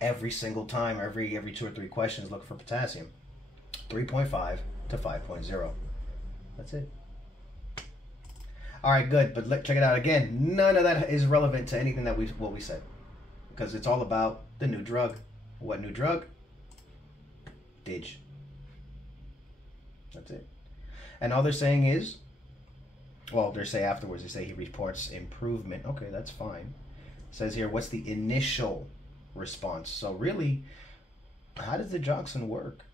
every single time, every 2 or 3 questions, look for potassium. 3.5 to 5.0. That's it. All right, good. But check it out again. None of that is relevant to anything that what we said, because it's all about the new drug. What new drug? Dig. That's it. And all they're saying is, well, they say afterwards, they say he reports improvement. Okay, that's fine. It says here, what's the initial response? So really, how does the Digoxin work?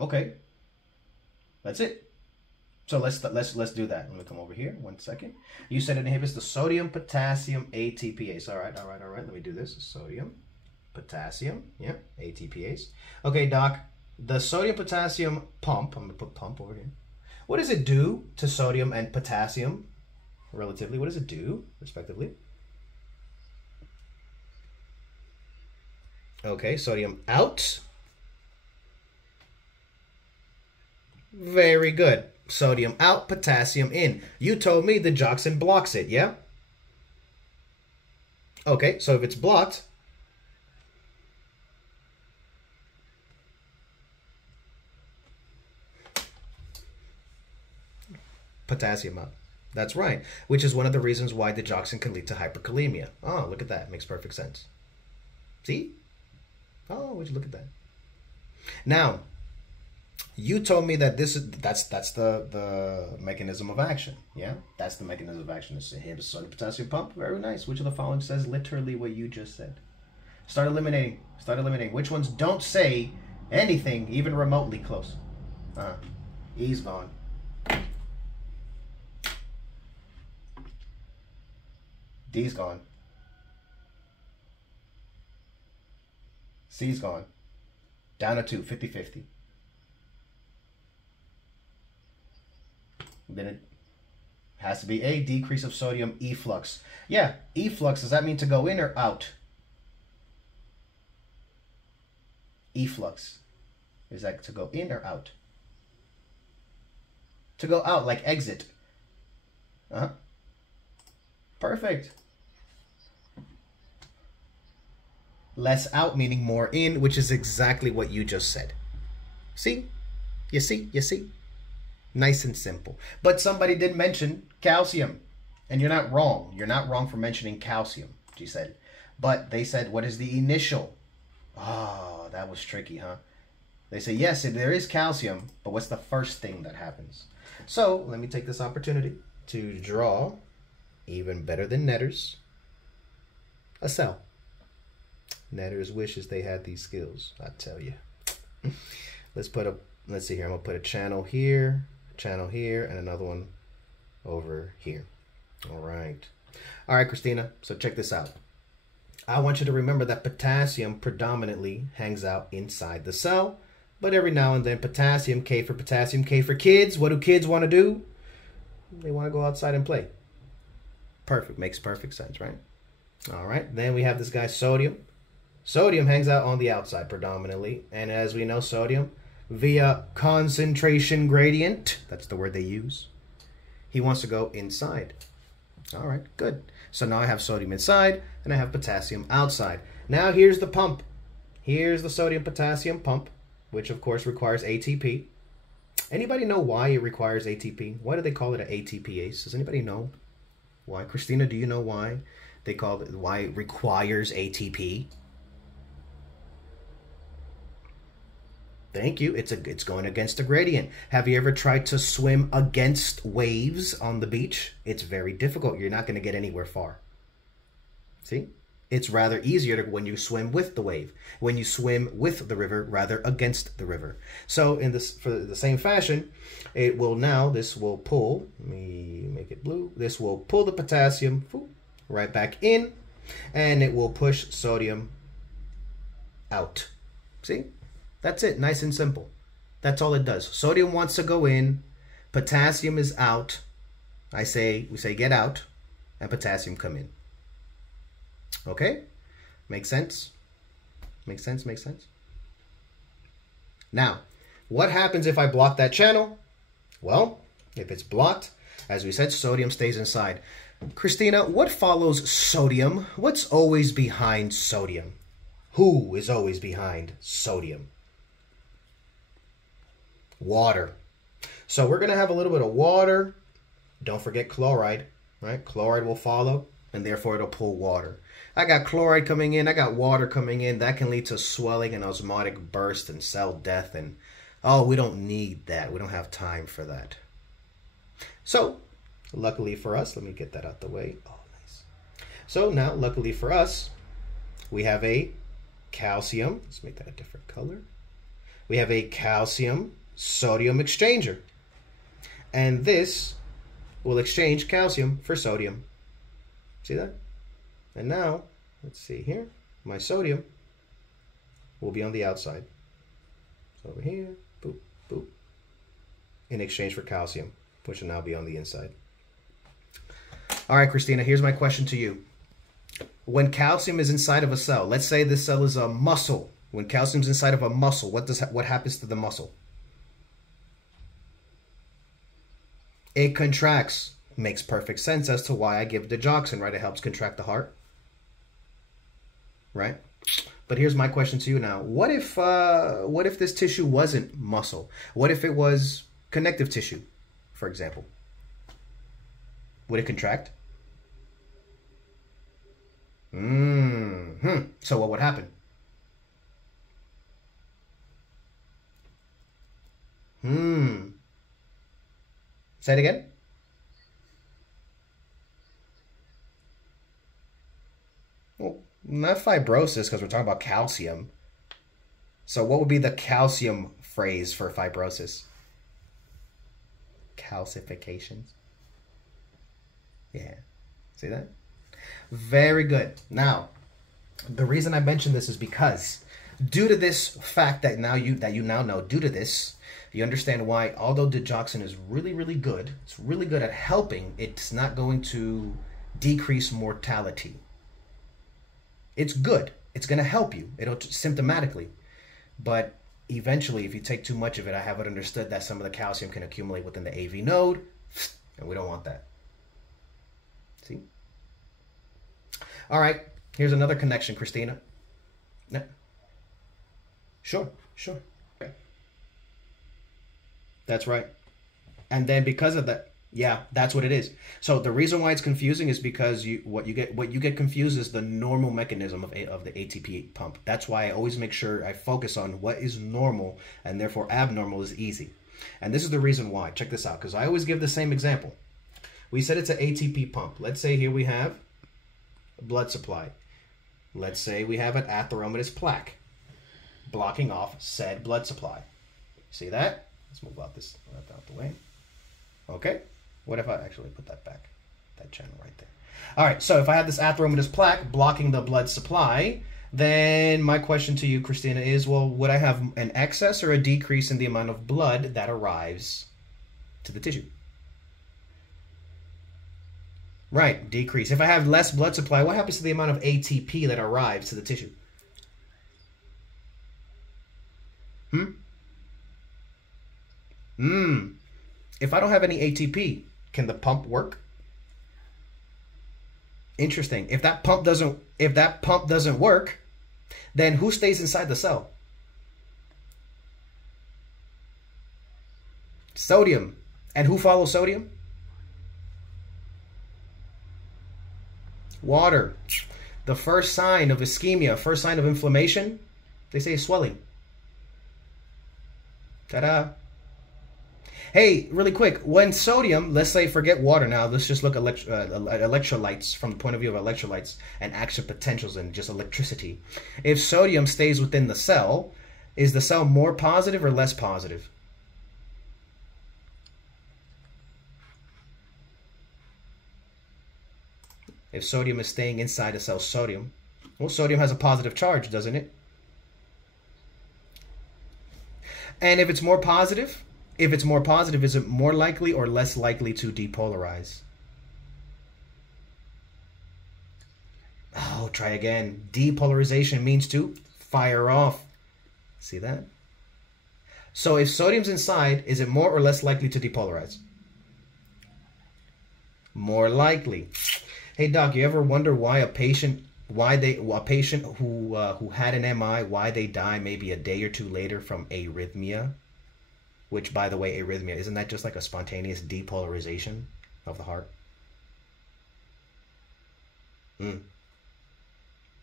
Okay. That's it. So let's do that. Let me come over here. 1 second. You said it inhibits the sodium potassium ATPase. All right. Let me do this. Sodium, potassium. Yeah, ATPase. Okay, doc. The sodium potassium pump. I'm gonna put pump over here. What does it do to sodium and potassium relatively? What does it do respectively? Okay, sodium out. Very good. Sodium out, potassium in. You told me the Digoxin blocks it, yeah? Okay, so if it's blocked, potassium out. That's right, which is one of the reasons why the Digoxin can lead to hyperkalemia. Oh, look at that. Makes perfect sense. See? Oh, would you look at that? Now, you told me that that's the mechanism of action. Yeah, that's the mechanism of action. It's inhibits sodium potassium pump. Very nice. Which of the following says literally what you just said? Start eliminating. Start eliminating. Which ones don't say anything even remotely close? E's gone. D's gone. C's gone. Down to 2, 50-50. Then it has to be A, decrease of sodium efflux. Yeah, efflux, does that mean to go in or out? Efflux. Is that to go in or out? To go out, like exit. Perfect. Less out meaning more in, which is exactly what you just said. See? You see? Nice and simple. But somebody did mention calcium. And you're not wrong. You're not wrong for mentioning calcium, she said. But they said, what is the initial? Oh, that was tricky, huh? They say, yes, there is calcium, but what's the first thing that happens? So let me take this opportunity to draw, even better than Netters, a cell. Netters wishes they had these skills, I tell you. Let's see here. I'm gonna put a channel here, and another one over here. All right, Christina. So check this out. I want you to remember that potassium predominantly hangs out inside the cell, but every now and then potassium, K for potassium, K for kids. What do kids want to do? They want to go outside and play. Perfect. Makes perfect sense, right? All right. Then we have this guy, sodium. Sodium hangs out on the outside predominantly, and as we know, sodium via concentration gradient, that's the word they use, he wants to go inside. All right, good. So now I have sodium inside and I have potassium outside. Now here's the pump. Here's the sodium potassium pump, which of course requires ATP. Anybody know why it requires ATP? Why do they call it an ATPase? Does anybody know why? Christina, do you know why they call it, why it requires ATP? Thank you. It's going against the gradient. Have you ever tried to swim against waves on the beach? It's very difficult. You're not going to get anywhere far. See? It's rather easier when you swim with the wave. When you swim with the river, rather against the river. So for the same fashion, it will now, this will pull, let me make it blue. This will pull the potassium right back in, and it will push sodium out. See? That's it, nice and simple. That's all it does. Sodium wants to go in, potassium is out. We say get out, and potassium come in. Okay? Make sense? Make sense? Now, what happens if I block that channel? Well, if it's blocked, As we said, sodium stays inside. Christina, what follows sodium? What's always behind sodium? Who is always behind sodium? Water. So we're going to have a little bit of water. Don't forget chloride, right? Chloride will follow, and therefore it'll pull water. I got chloride coming in. I got water coming in. That can lead to swelling and osmotic burst and cell death. And, oh, we don't need that. We don't have time for that. So, luckily for us, let me get that out the way. Oh, nice. So now, luckily for us, we have a calcium. Let's make that a different color. We have a calcium sodium exchanger. And this will exchange calcium for sodium. See that? And now, let's see here. My sodium will be on the outside. So over here, boop, boop. In exchange for calcium, which will now be on the inside. All right, Christina, here's my question to you. When calcium is inside of a cell, let's say this cell is a muscle. When calcium is inside of a muscle, what happens to the muscle? It contracts. Makes perfect sense as to why I give Digoxin, right? It helps contract the heart, right? But here's my question to you now. What if this tissue wasn't muscle? What if it was connective tissue, for example? Would it contract? So what would happen? Say it again. Well, not fibrosis, because we're talking about calcium. So what would be the calcium phrase for fibrosis? Calcifications. Yeah. See that? Very good. Now, the reason I mention this is because due to this fact that you now know, due to this, you understand why, although Digoxin is really, really good, it's really good at helping, it's not going to decrease mortality. It's good. It's going to help you. It'll symptomatically. But eventually, if you take too much of it, I have it understood that some of the calcium can accumulate within the AV node, and we don't want that. See? All right. Here's another connection, Christina. No. Sure. That's right. And then because of that, yeah, that's what it is. So the reason why it's confusing is because what you get confused is the normal mechanism of the ATP pump. That's why I always make sure I focus on what is normal, and therefore abnormal is easy. And this is the reason why. Check this out, because I always give the same example. We said it's an ATP pump. Let's say here we have a blood supply. Let's say we have an atheromatous plaque blocking off said blood supply. See that? Let's move out the way. Okay. What if I actually put that back? That channel right there. All right. So if I have this atheromatous plaque blocking the blood supply, then my question to you, Christina, is, well, would I have an excess or a decrease in the amount of blood that arrives to the tissue? Right. Decrease. If I have less blood supply, what happens to the amount of ATP that arrives to the tissue? If I don't have any ATP, can the pump work? Interesting. If that pump doesn't work, then who stays inside the cell? Sodium. And who follows sodium? Water. The first sign of ischemia, first sign of inflammation, they say is swelling. Ta-da. Hey, really quick, when sodium, let's say forget water now, let's just look at electrolytes from the point of view of electrolytes and action potentials and just electricity. If sodium stays within the cell, is the cell more positive or less positive? If sodium is staying inside a cell, well, sodium has a positive charge, doesn't it? And if it's more positive, is it more likely or less likely to depolarize? Oh, try again. Depolarization means to fire off. See that? So if sodium's inside, is it more or less likely to depolarize? More likely. Hey doc, you ever wonder why a patient who had an MI, why they die maybe a day or two later from arrhythmia? Which, by the way, arrhythmia, isn't that just like a spontaneous depolarization of the heart?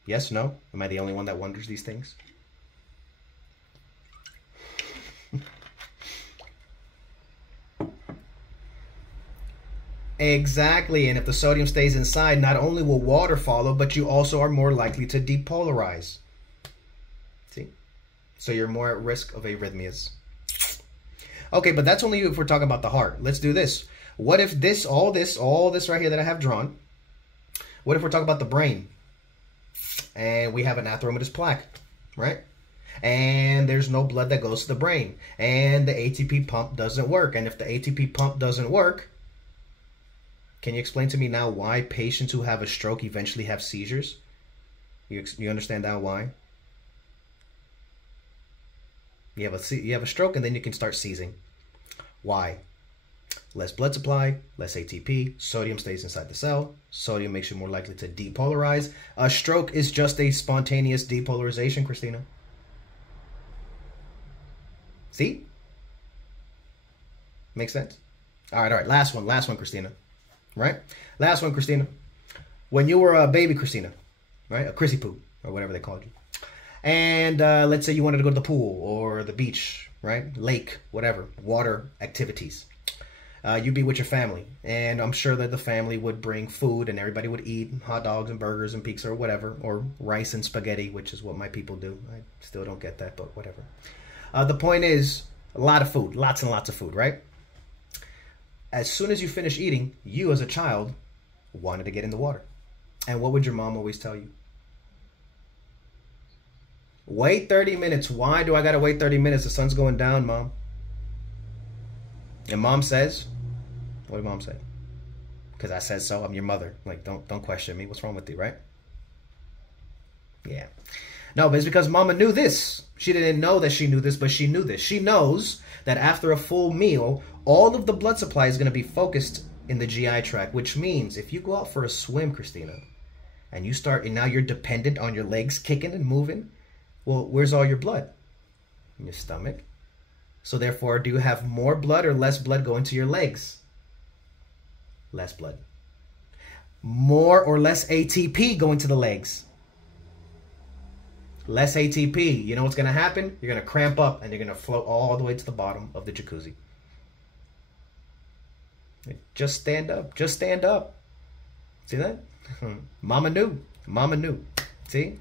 Yes, no? Am I the only one that wonders these things? Exactly, and if the sodium stays inside, not only will water follow, but you also are more likely to depolarize. See? So you're more at risk of arrhythmias. Okay, but that's only if we're talking about the heart. Let's do this. What if all this right here that I have drawn, what if we're talking about the brain? And we have an atheromatous plaque, right? And there's no blood that goes to the brain. And the ATP pump doesn't work. And if the ATP pump doesn't work, can you explain to me now why patients who have a stroke eventually have seizures? You understand now why? You have a stroke and then you can start seizing. Why? Less blood supply, less ATP, sodium stays inside the cell. Sodium makes you more likely to depolarize. A stroke is just a spontaneous depolarization, Christina. See? Makes sense? All right. Last one, Christina. Right? Last one, Christina. When you were a baby, Christina, right? A Chrissy Poo, or whatever they called you. And let's say you wanted to go to the pool or the beach, right? Lake, whatever, water activities. You'd be with your family. And I'm sure that the family would bring food and everybody would eat hot dogs and burgers and pizza or whatever, or rice and spaghetti, which is what my people do. I still don't get that, but whatever. The point is, a lot of food, lots and lots of food, right? As soon as you finish eating, you as a child wanted to get in the water. And what would your mom always tell you? Wait 30 minutes. Why do I got to wait 30 minutes? The sun's going down, Mom. And Mom says, what did Mom say? Because I said so. I'm your mother. Like, don't question me. What's wrong with you, right? Yeah. No, but it's because Mama knew this. She didn't know that she knew this, but she knew this. She knows that after a full meal, all of the blood supply is going to be focused in the GI tract, which means if you go out for a swim, Christina, and now you're dependent on your legs kicking and moving, well, where's all your blood? In your stomach. So therefore, do you have more blood or less blood going to your legs? Less blood. More or less ATP going to the legs? Less ATP. You know what's going to happen? You're going to cramp up and you're going to float all the way to the bottom of the jacuzzi. Just stand up. Just stand up. See that? Mama knew. Mama knew. See?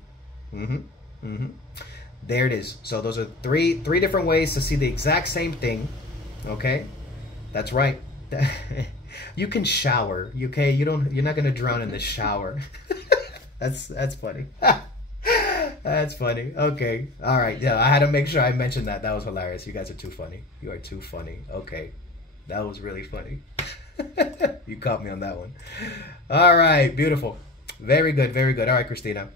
There it is. So those are three different ways to see the exact same thing. Okay? That's right. You can shower. Okay? You're not gonna drown in the shower. That's funny. That's funny. Okay. All right. Yeah, I had to make sure I mentioned that. That was hilarious. You guys are too funny. You are too funny. Okay. That was really funny. You caught me on that one. All right. Beautiful. Very good. Very good. All right, Christina.